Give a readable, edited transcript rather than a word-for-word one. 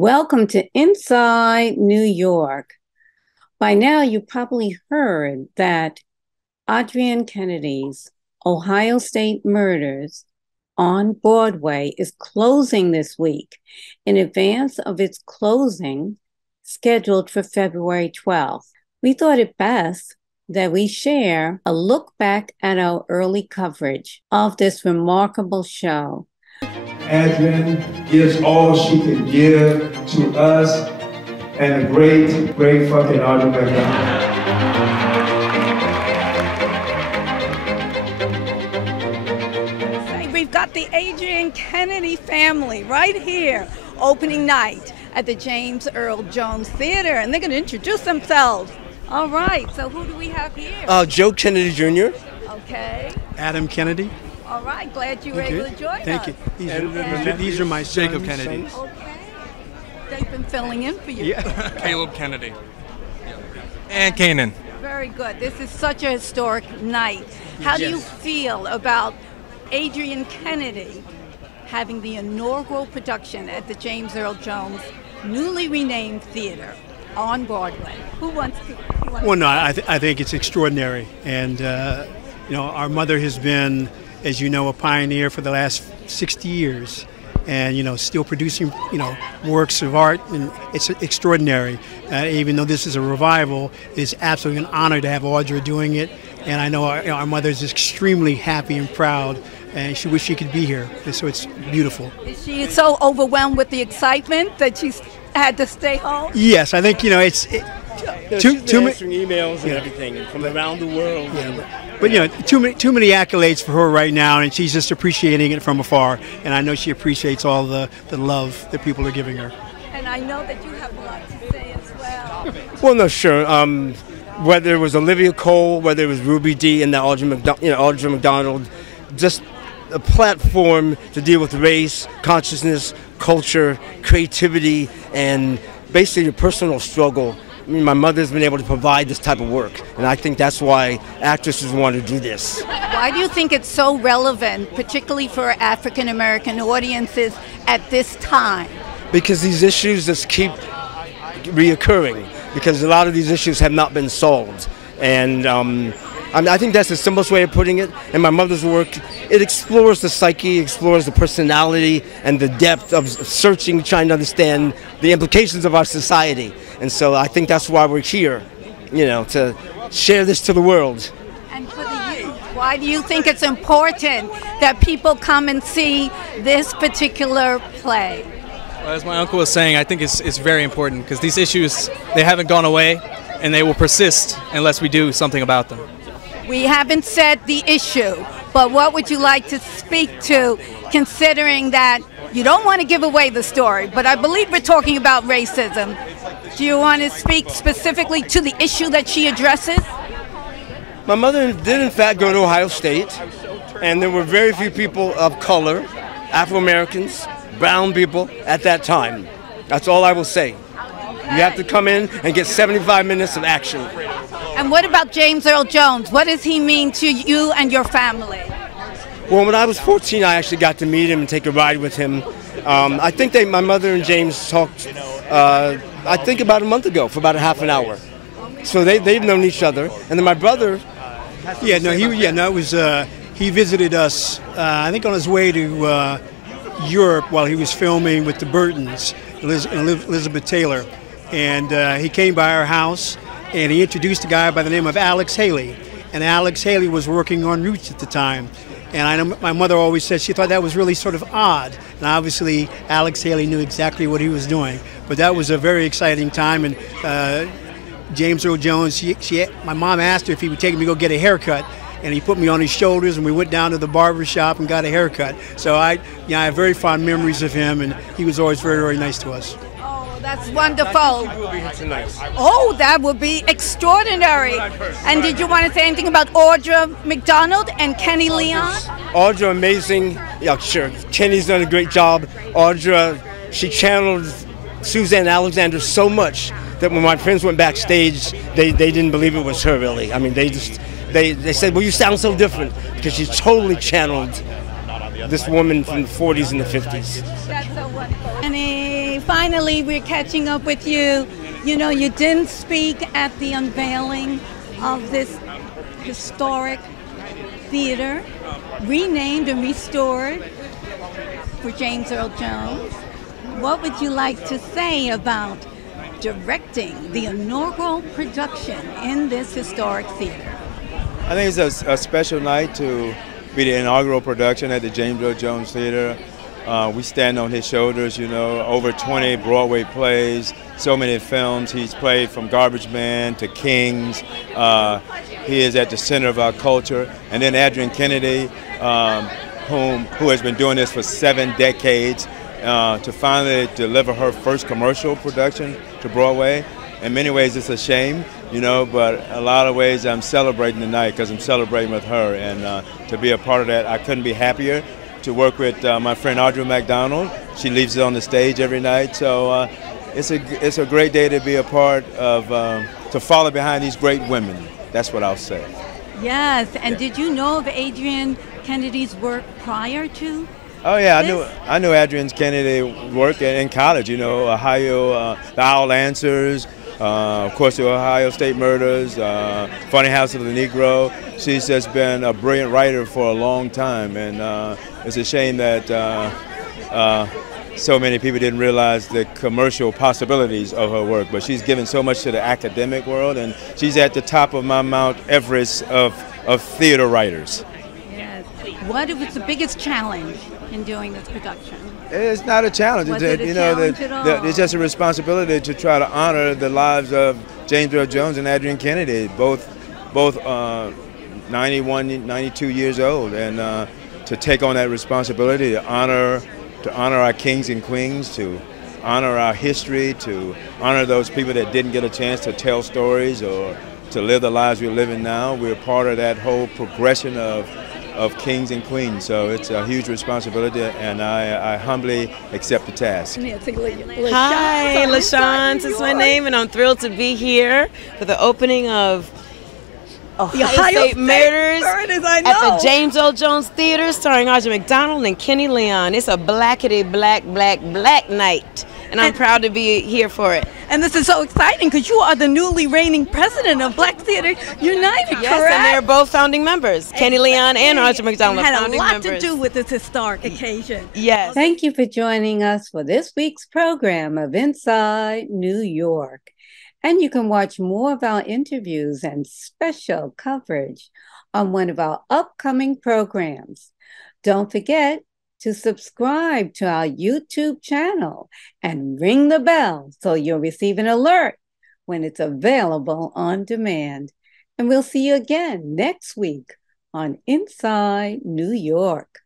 Welcome to Inside New York. By now, you probably heard that Adrienne Kennedy's Ohio State Murders on Broadway is closing this week in advance of its closing scheduled for February 12th. We thought it best that we share a look back at our early coverage of this remarkable show. Adrienne gives all she can give to us, and a great fucking Audra McDonald. We've got the Adrienne Kennedy family right here, opening night at the James Earl Jones Theater, and they're going to introduce themselves. All right, so who do we have here? Joe Kennedy Jr. Okay. Adam Kennedy. All right, glad you were able to join us. Thank you. These are my sons. Jacob Kennedy. Okay. They've been filling in for you. Yeah. Caleb Kennedy. And Kanan. Very good. This is such a historic night. How do you feel about Adrienne Kennedy having the inaugural production at the James Earl Jones newly renamed theater on Broadway? Who wants to? Well, no, I think it's extraordinary. And, our mother has been, as you know, a pioneer for the last 60 years. And, still producing, works of art. And it's extraordinary. Even though this is a revival, it's absolutely an honor to have Audra doing it. And I know our mother's extremely happy and proud. And she wished she could be here. So it's beautiful. Is she so overwhelmed with the excitement that she's had to stay home? Yes, I think, it's... Too many emails and everything from around the world. Yeah, but too many accolades for her right now, and she's just appreciating it from afar. And I know she appreciates all the love that people are giving her. And I know that you have a lot to say as well. Well, no, sure. Whether it was Olivia Cole, whether it was Ruby Dee and the Audra McDonald, just a platform to deal with race, consciousness, culture, creativity, and basically your personal struggle. I mean, my mother's been able to provide this type of work, and I think that's why actresses want to do this. Why do you think it's so relevant, particularly for African American audiences at this time? Because these issues just keep reoccurring, because a lot of these issues have not been solved. And I think that's the simplest way of putting it. And my mother's work, it explores the psyche, explores the personality, and the depth of searching, trying to understand the implications of our society. And so I think that's why we're here, to share this to the world. And for the youth, why do you think it's important that people come and see this particular play? Well, as my uncle was saying, I think it's very important because these issues, they haven't gone away and they will persist unless we do something about them. We haven't said the issue, but what would you like to speak to, considering that you don't want to give away the story, but I believe we're talking about racism. Do you want to speak specifically to the issue that she addresses? My mother did, in fact, go to Ohio State, and there were very few people of color, Afro-Americans, brown people, at that time. That's all I will say. You have to come in and get 75 minutes of action. And what about James Earl Jones? What does he mean to you and your family? Well, when I was 14, I actually got to meet him and take a ride with him. I think my mother and James talked, I think about a month ago for about a half an hour. So they've known each other. And then my brother... He visited us, I think on his way to Europe while he was filming with the Burtons, Elizabeth Taylor. And he came by our house and he introduced a guy by the name of Alex Haley. And Alex Haley was working on Roots at the time. And I know my mother always said she thought that was really sort of odd. And obviously Alex Haley knew exactly what he was doing. But that was a very exciting time. And James Earl Jones, my mom asked her if he would take me to go get a haircut. And he put me on his shoulders and we went down to the barber shop and got a haircut. So I have very fond memories of him, and he was always very, very nice to us. That's wonderful. Oh, that would be extraordinary. And did you want to say anything about Audra McDonald and Kenny Leon? Audra, amazing. Yeah, sure. Kenny's done a great job. Audra, she channeled Susanne Alexander so much that when my friends went backstage, they didn't believe it was her, really. I mean, they said, well, you sound so different, because she totally channeled this woman from the 40s and the 50s. That's so wonderful. Any finally, we're catching up with you. You know, you didn't speak at the unveiling of this historic theater, renamed and restored for James Earl Jones. What would you like to say about directing the inaugural production in this historic theater? I think it's a special night to be the inaugural production at the James Earl Jones Theater. We stand on his shoulders, you know, over 20 Broadway plays, so many films. He's played from Garbage Man to Kings. He is at the center of our culture. And then Adrienne Kennedy, who has been doing this for 7 decades, to finally deliver her first commercial production to Broadway. In many ways, it's a shame, you know, but a lot of ways I'm celebrating tonight because I'm celebrating with her. And to be a part of that, I couldn't be happier to work with my friend Audra McDonald. She leaves it on the stage every night. So it's a great day to be a part of, to follow behind these great women. That's what I'll say. Yes, and did you know of Adrienne Kennedy's work prior to? Oh yeah, I knew Adrienne Kennedy's work in college. You know, Ohio, the Owl Answers, of course the Ohio State Murders, Funny House of the Negro. She's just been a brilliant writer for a long time, and it's a shame that so many people didn't realize the commercial possibilities of her work. But she's given so much to the academic world, and she's at the top of my Mount Everest of theater writers. Yes. What was the biggest challenge in doing this production? It's not a challenge. It's just a responsibility to try to honor the lives of James Earl Jones and Adrienne Kennedy, both 91, 92 years old, and to take on that responsibility to honor our kings and queens, to honor our history, to honor those people that didn't get a chance to tell stories or to live the lives we're living now. We're part of that whole progression of kings and queens, so it's a huge responsibility, and I humbly accept the task. Hi, LaShawn is my name, and I'm thrilled to be here for the opening of Ohio State Murders at the James Earl Jones Theater, starring Audra McDonald and Kenny Leon. It's a black night, and I'm proud to be here for it. And this is so exciting because you are the newly reigning president of Black Theater United, yes, correct? And they're both founding members. Kenny Leon and Audra McDonald had are founding members. a lot to do with this historic occasion. Yes. Thank you for joining us for this week's program of Inside New York. And you can watch more of our interviews and special coverage on one of our upcoming programs. Don't forget to subscribe to our YouTube channel and ring the bell so you'll receive an alert when it's available on demand. And we'll see you again next week on Inside New York.